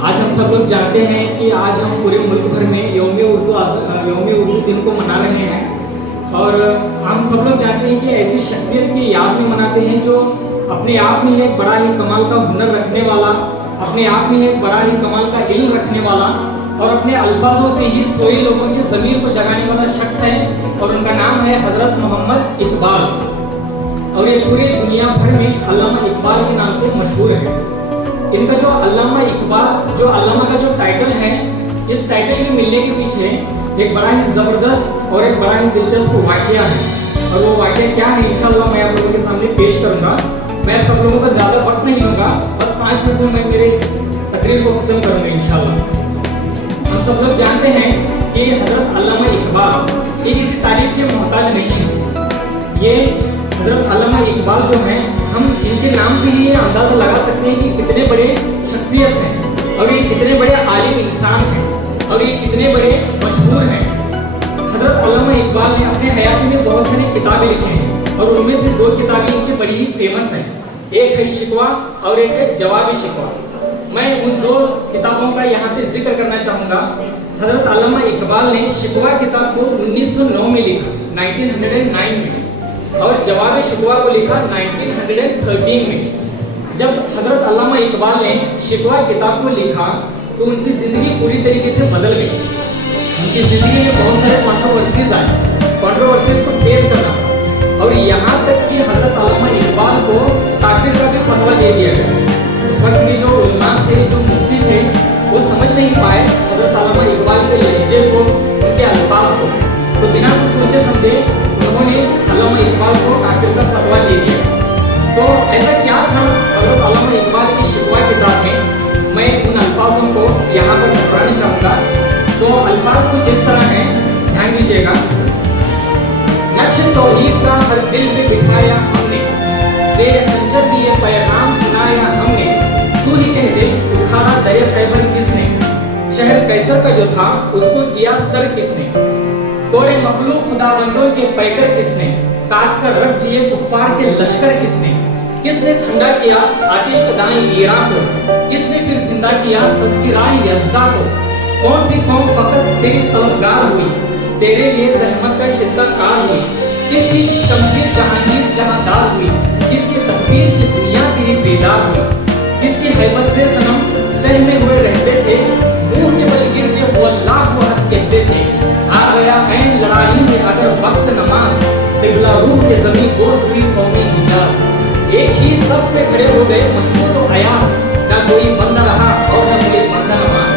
आज हम सब लोग जानते हैं कि आज हम पूरे मुल्क भर में यौम-ए-उर्दू दिन को मना रहे हैं और हम सब लोग जानते हैं कि ऐसी शख्सियत की याद में मनाते हैं जो अपने आप में एक बड़ा ही कमाल का हुनर रखने वाला, अपने आप में एक बड़ा ही कमाल का इल्म रखने वाला और अपने अल्फाजों से ही सोए लोगों की ज़मीर को जगाने वाला शख्स है और उनका नाम है हज़रत मोहम्मद इकबाल। और ये पूरी दुनिया भर में अल्लामा इकबाल के नाम से मशहूर है। इनका जो अल्लामा इकबाल, जो अल्लामा का जो टाइटल है, इस टाइटल के मिलने के पीछे एक बड़ा ही ज़बरदस्त और एक बड़ा ही दिलचस्प वाक़या है और वो वाक़या क्या है इंशाअल्लाह मैं आप लोगों के सामने पेश करूँगा। मैं सब लोगों का ज़्यादा वक्त नहीं लूँगा, बस 5 मिनट में मैं मेरे तकरीर को ख़त्म करूँगा इंशाअल्लाह। हम सब लोग जानते हैं कि हज़रत अल्लामा इकबाल ये किसी तारीफ के मोहताज नहीं है। ये हज़रत अल्लामा इकबाल जो हैं, हम इनके नाम से ही ये अंदाज़ा लगा सकते हैं कि कितने बड़े शख्सियत हैं और ये कितने बड़े आलिम इंसान हैं और ये कितने बड़े मशहूर हैं। हज़रत अल्लामा इकबाल ने अपने हयाती में बहुत सारी किताबें लिखी हैं और उनमें से 2 किताबें इनकी बड़ी ही फेमस हैं। एक है शिकवा और एक है जवाब शिकवा। मैं उन 2 किताबों का यहाँ पे जिक्र करना चाहूँगा। हज़रत अल्लामा इकबाल ने शिकवा किताब को 1909 में लिखा, 1909 में, और जवाब शिकवा को लिखा 1913 में। जब हज़रत अल्लामा इकबाल ने शिकवा किताब को लिखा तो उनकी ज़िंदगी पूरी तरीके से बदल गई। उनकी ज़िंदगी में बहुत सारे कॉन्ट्रोवर्सीज आए, कॉन्ट्रोवर्सीज को फेस करना और यहाँ तक कि हज़रत अल्लामा इकबाल को काफिर का भी फतवा दे दिया गया। उस वक्त के जो उलमा थे, जो मुफ्ती थे, वो समझ नहीं पाए हज़रत अल्लामा इकबाल के लहजे को, उनके अल्फाज को, तो बिना कुछ सोचे समझे उन्होंने अल्लामा इकबाल को काफिर का फतवा दे दिया। तो ऐसा क्या था हज़रत अल्लामा इकबाल की शिकवा किताब में, मैं उन अल्फाजों को यहाँ पर दोहराना चाहूँगा। तो अल्फाज कुछ इस तरह हैं, ध्यान दीजिएगा। नक्श तौहीद का हर दिल में बिठाया हमने, तेरे खंजर दिए पैगाम सुनाया हमने, तू ही कह दे उखाड़ा दरे खैबर किसने, शहर कैसर का जो था उसको किया सर किसने, तोड़े मखलूक खुदाबंदों के पैकर किसने, काट कर रख दिए कुफ्फार के लश्कर किसने, किसने ठंडा किया आतिश कदाएं ईरान को, किसने फिर जिंदा किया तज़किराए यज़दा को, कौन सी कौम फकत तेरी तलबगार हुई, तेरे लिए जहमत का शिद्दतकार हुई, किसकी शमशीर जहांगीर जहांदार हुई, किसकी तकबीर से दुनिया तेरी बेदार हुई, किसकी हैबत से सनम सह में हुए रहते थे, मुंह के बल गिर के वो अल्लाह को हक कहते थे, आ गया ऐन लड़ाई में अगर वक्त नमाज, पिघला रूह के ज़मीं बोस हुई कौमी हिजाज, एक ही सब पे खड़े हो गए महमूद और अयाज, ना कोई बंदा रहा और ना कोई बंदा नमाज,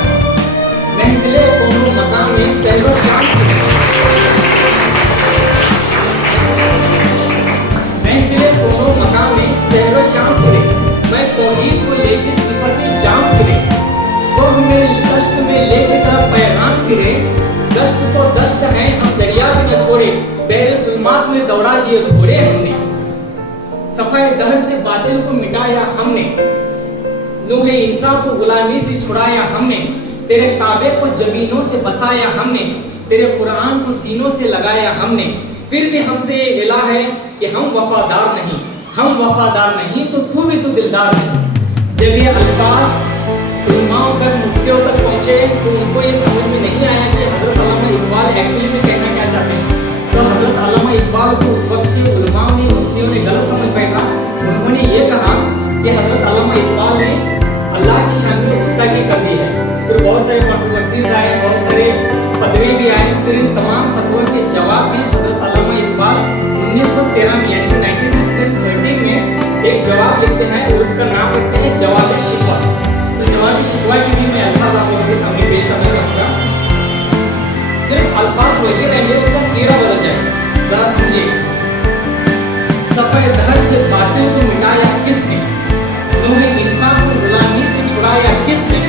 महफिले कोनो मकाम में सहरो शाम महफिले कोनो मकाम में सहरो शाम फिरे, मैं तौहीद को लेके सिफतें जाम फिरे, वो हमें दश्त में लेके तरफ पैगाम फिरे, दश्त तो दश्त है हम दरिया भी न छोड़े, बहरे सुलमात में दौड़ा दिए घोड़े हमने, सफ़ाए दहर से बातिल को मिटाया हमने, नूहे इंसान को गुलामी से छुड़ाया हमने, तेरे काबे को जमीनों से बसाया हमने, तेरे कुरान को सीनों से लगाया हमने, फिर भी हमसे ये गिला है कि हम वफादार नहीं, हम वफादार नहीं तो तू भी तो दिलदार नहीं। जब ये अल्फाज उलमाओं तक, मुफ्तियों तक पहुँचे तो उनको ये समझ में नहीं आया कि हज़रत अल्लामा इकबाल एक्चुअली में कहना क्या चाहते हैं। तो हज़रत अल्लामा इकबाल को उस वक्त के उलमाओं ने, मुफ्तियों ने गलत समझ बैठा। उन्होंने ये कहा कि हज़रत अल्लामा इकबाल ने अल्लाह की शान में गुस्ताखी कर दी है। फिर बहुत सारे कॉन्ट्रोवर्सीज आए, बहुत सारे फतवे भी आए। फिर इन तमाम फतवों के जवाब में हज़रत अल्लामा इकबाल 1913 में यानी 1913 में एक जवाब लिखते हैं और उसका नाम रखते हैं जवाब शिकवा। तो जवाब शिकवा की भी मैं अल्फाज आप लोगों के सामने पेश करना चाहूँगा। सिर्फ अल्फाज वही रहेंगे, उसका सीरा बदल जाएगा। जरा समझिए। सफ़े दहर से बातिल को मिटाया किसने, नूहे इंसान को गुलामी से छुड़ाया किसने,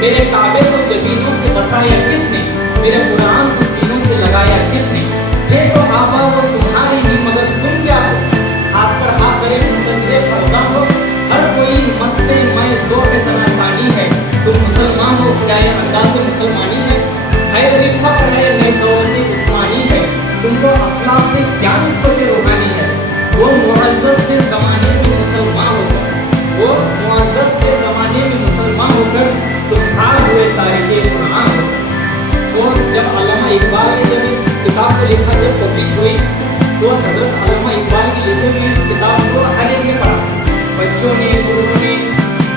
मेरे काबे को जमीनों से बसाया किसने, मेरे कुरान को सीनों से लगाया किसने, थे तो आबा वो तुम्हारे ही मगर तुम क्या हो, हाथ पर हाथ करे मुंतज़िर फरदा हो, हर कोई मस्ते मैं ज़ोर तनासानी है, तुम मुसलमान हो क्या ये अंदाज़ मुसलमानी है, फख्र है नई दौलत उस्मानी है, तुमको असलाफ से क्या निस्बत रूहानी है, वो मुअज़्ज़ज़ के ज़माने में मुसलमान होकर, वो मुअज़्ज़ज़ के ज़माने में मुसलमान होकर तुम्हारा से भी इस किताब को हर एक ने पढ़ा, बच्चों ने, बूढ़ों ने,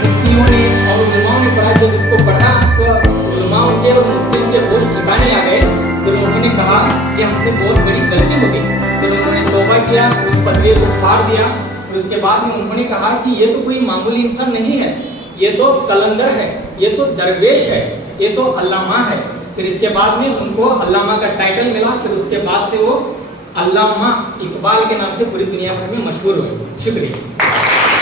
मुफ्तियों ने और उलमाओं ने पढ़ा। जब इसको पढ़ा तो उलमाओं के और मुफ्तियों के होश ठिकाने आ गए। फिर उन्होंने कहा कि हमसे बहुत बड़ी गलती हो गई। फिर उन्होंने तौबा किया, उस फतवे को फाड़ दिया। फिर उसके बाद में उन्होंने कहा कि ये तो कोई मामूली इंसान नहीं है, ये तो कलंदर है, ये तो दरवेश है, ये तो अल्लामा है। फिर इसके बाद में उनको अल्लामा का टाइटल मिला। फिर उसके बाद से वो अल्लामा इकबाल के नाम से पूरी दुनिया भर में मशहूर हुए। शुक्रिया।